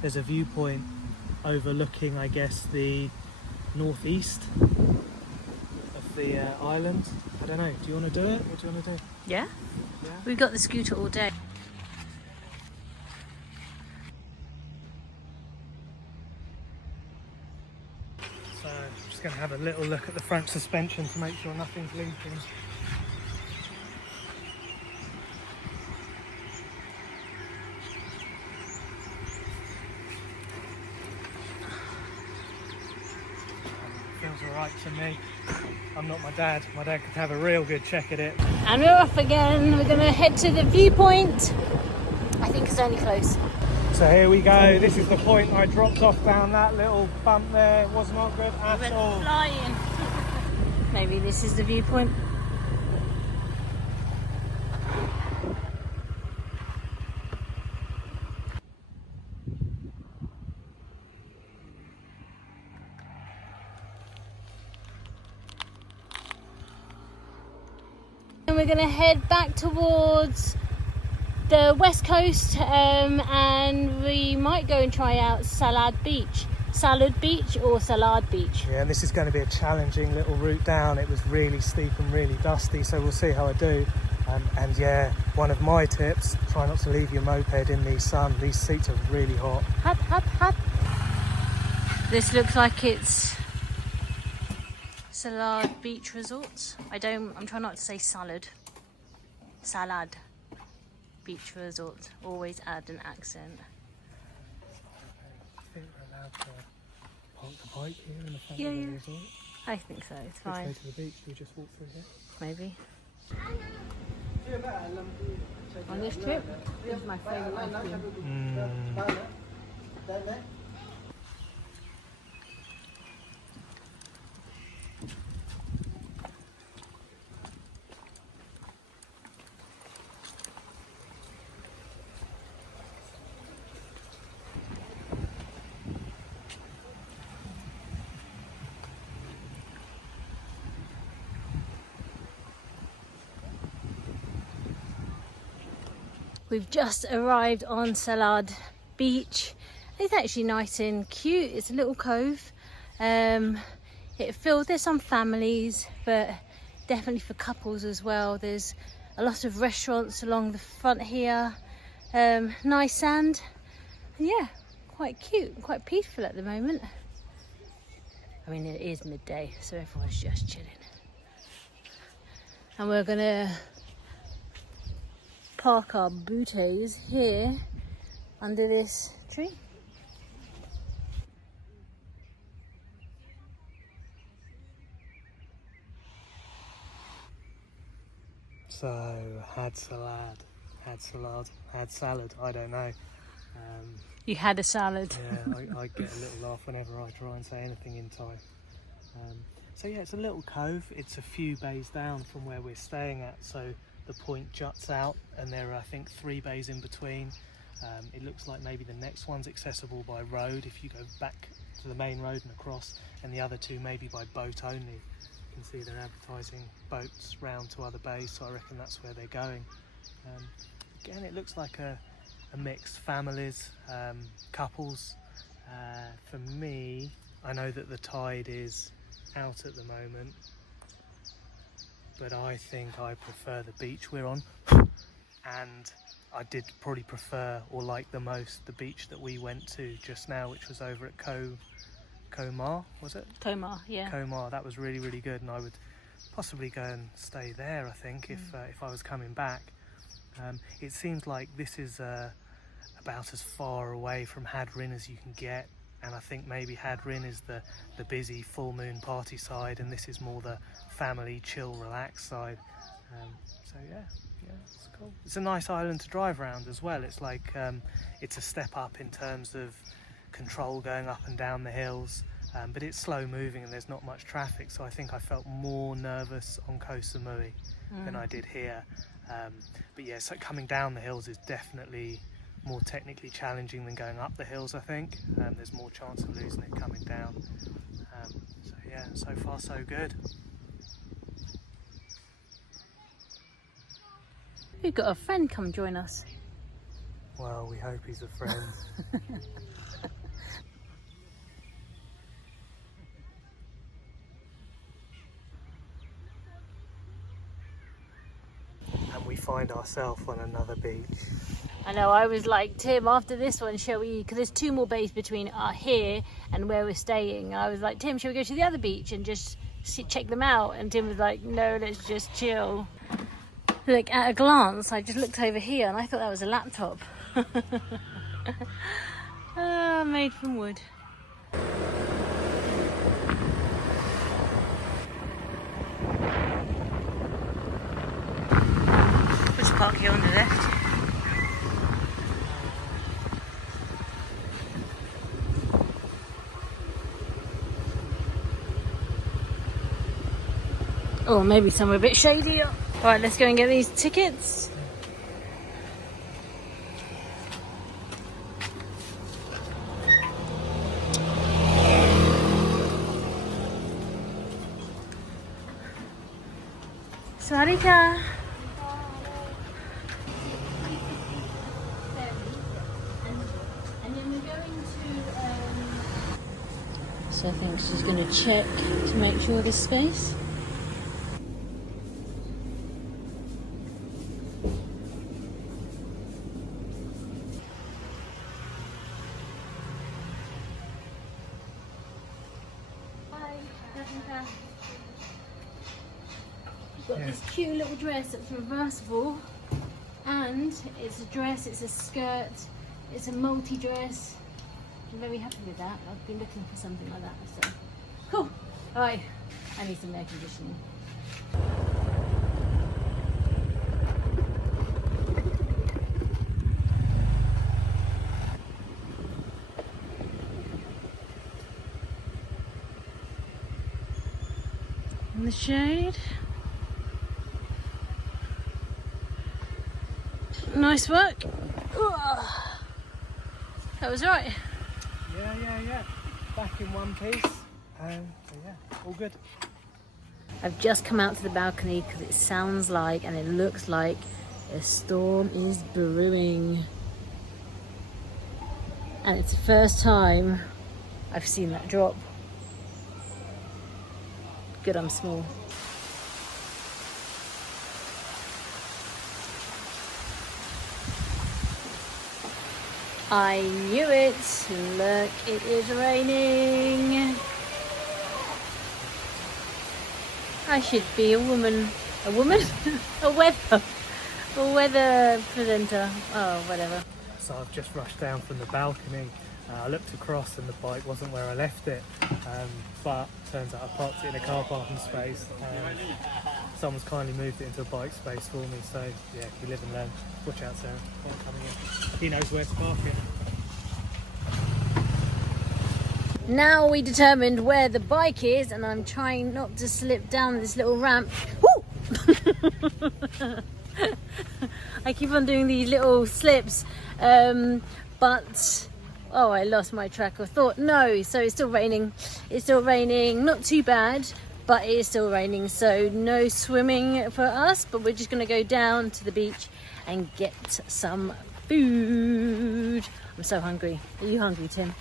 there's a viewpoint overlooking, I guess, the northeast of the island. I don't know, do you want to do it? What do you want to do? Yeah? Yeah? We've got the scooter all day. So I'm just going to have a little look at the front suspension to make sure nothing's leaking. Feels alright to me. I'm not my dad. My dad could have a real good check at it. And we're off again. We're going to head to the viewpoint. I think it's only close. So here we go. This is the point I dropped off down that little bump there. It was not good at all. Flying. Maybe this is the viewpoint. And we're going to head back towards the west coast, and we might go and try out Salad Beach. Salad Beach or Salad Beach. Yeah, and this is going to be a challenging little route down. It was really steep and really dusty, so we'll see how I do. And yeah, one of my tips, try not to leave your moped in the sun. These seats are really hot. Hot, hot, hot. This looks like it's Salad Beach Resorts. I'm trying not to say salad. Salad Beach Resort. Always add an accent. I think we're allowed to park the bike here in the front Yeah, of the yeah. resort. I think so, it's Which fine. way to the beach? Do we just walk through here? Maybe. On this trip, this is my favourite ice cream. We've just arrived on Salad Beach. It's actually nice and cute. It's a little cove. There's some families, but definitely for couples as well. There's a lot of restaurants along the front here. Nice sand. And yeah, quite cute, quite peaceful at the moment. I mean, it is midday, so everyone's just chilling. And we're gonna park our booties here under this tree. So, had salad, I don't know. You had a salad. Yeah, I get a little laugh whenever I try and say anything in Thai. So yeah, it's a little cove. It's a few bays down from where we're staying at, so the point juts out and there are, I think, 3 bays in between. It looks like maybe the next one's accessible by road if you go back to the main road and across, and the other 2 maybe by boat only. You can see they're advertising boats round to other bays, so I reckon that's where they're going. Again, it looks like a mix, families, couples. For me, I know that the tide is out at the moment, but I think I prefer the beach we're on, and I did probably prefer or like the most the beach that we went to just now, which was over at Koh Phangan, was it? Koh Phangan, yeah. Koh Phangan, that was really, really good, and I would possibly go and stay there, I think, if I was coming back. It seems like this is about as far away from Haad Rin as you can get, and I think maybe Haad Rin is the busy full moon party side, and this is more the family chill relax side. So yeah, it's cool. It's a nice island to drive around as well. It's like it's a step up in terms of control going up and down the hills, but it's slow moving and there's not much traffic, so I think I felt more nervous on Koh Samui than I did here. But yeah, so coming down the hills is definitely more technically challenging than going up the hills, I think. There's more chance of losing it coming down. So yeah, so far so good. We've got a friend come join us. Well, we hope he's a friend. find ourselves on another beach. I know, I was like, Tim, after this one, shall we, because there's 2 more bays between here and where we're staying. I was like, Tim, shall we go to the other beach and just check them out? And Tim was like, no, let's just chill. Look, at a glance, I just looked over here and I thought that was a laptop. Made from wood. Let's park here on the left. Or maybe somewhere a bit shadier. Right, let's go and get these tickets. Sawadika. And then we're going to. So I think she's going to check to make sure there's space. Got this cute little dress that's reversible, and it's a dress, it's a skirt, it's a multi-dress. I'm very happy with that. I've been looking for something like that, so cool. Alright, I need some air conditioning. In the shade. Nice work. That was right. Yeah. Back in one piece. So yeah, all good. I've just come out to the balcony because it sounds like and it looks like a storm is brewing. And it's the first time I've seen that drop. Good, I'm small. I knew it. Look, it is raining. I should be a woman. A woman? A weather presenter. Oh, whatever. So I've just rushed down from the balcony. I looked across and the bike wasn't where I left it, but turns out I parked it in a car parking space and someone's kindly moved it into a bike space for me. So yeah, you live and learn. Watch out, Sarah. One coming in. He knows where to park it. Now we determined where the bike is, and I'm trying not to slip down this little ramp. Woo! I keep on doing these little slips, but oh, I lost my track of thought. No, so it's still raining. It's still raining, not too bad, but it is still raining. So no swimming for us, but we're just gonna go down to the beach and get some food. I'm so hungry. Are you hungry, Tim?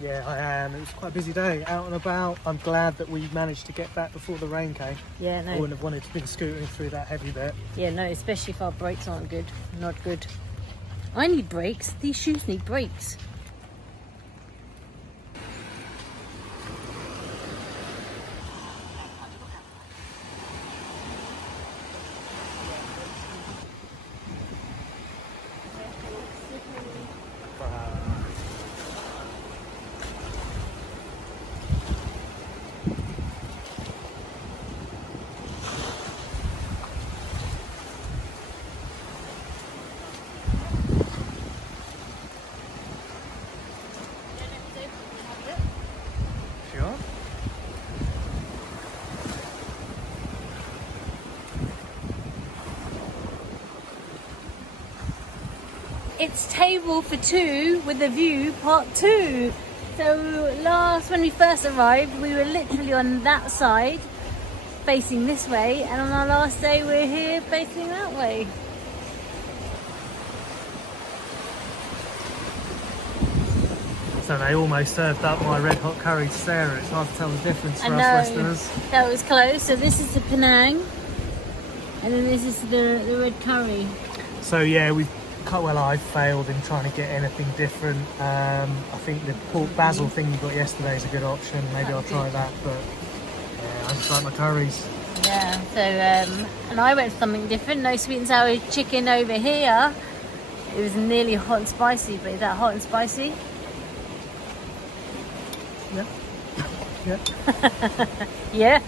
Yeah, I am. It was quite a busy day, out and about. I'm glad that we managed to get back before the rain came. Yeah, no. I wouldn't have wanted to be scootering through that heavy bit. Yeah, no, especially if our brakes aren't good. Not good. I need brakes. These shoes need brakes. Sure. It's table for two with a view part 2. So when we first arrived, we were literally on that side facing this way, and on our last day we're here facing that way. So they almost served up my red hot curry to Sarah. It's hard to tell the difference for I us know, Westerners. that was close. So this is the Penang. And then this is the red curry. So yeah, I failed in trying to get anything different. I think the pork basil thing you got yesterday is a good option. Maybe I'll try that, but yeah, I just like my curries. Yeah, so, and I went for something different. No sweet and sour chicken over here. It was nearly hot and spicy, but is that hot and spicy? Yeah. Yeah. Yeah.